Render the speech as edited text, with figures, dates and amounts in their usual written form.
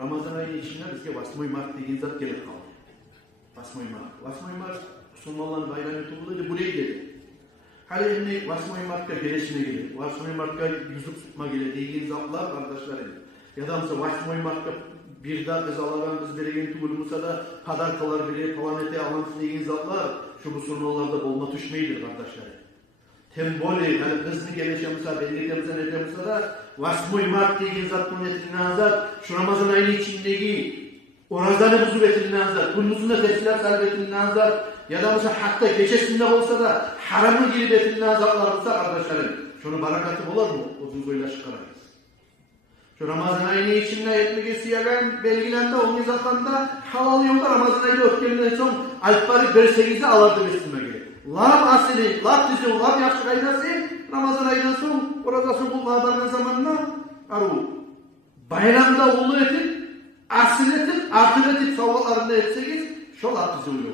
Ramazan ayı içinde bizge 8 Mart деген zat kelip kaldı. 8 Mart. 8 Mart Müslümanların bayramı tutuldu, buraya geldi. Hali şimdi 8 Mart'ka gelişine geldi. 8 Mart'ka yüzük tutma geldi деген zatlar kardeşlerim. Ya da mesela 8 Mart'ka bir daha biz Allah'ın biz beregen tugulumuzda da padarkalar biri planete alansız деген zatlar şu Müslümanlarda bolma düşmeydir kardeşlerim. Tem boley, yani bizni gelişimizde, belirtemizde, netemizde da 8 Mart деген zattın etilinden zat, şu Ramazan ayı içindeki orazanı buzup etilinden zat, kurnuzunda tepsiler salip etilinden zat, ya da mesela hatta geçesinde olsa da haramı girip etilinden zatlar olsa kardeşlerim, şunun barakatı olur mu? Uzun soyla çıkarırız. Şu Ramazan ayını içinde etmeye siyagan belgilendi, onun zatında halal yolda Ramazan ayı ötkeninden son alpbari 1.8'i alardı besime gerek. Lam asili, lam tüzü, lam yakşı kaynası Ramazan ayından son orazası bu bağlarının zamanına bayramda ulu etip, asil etip, artır etip savvalarında etseniz şol at tüzü oluyor.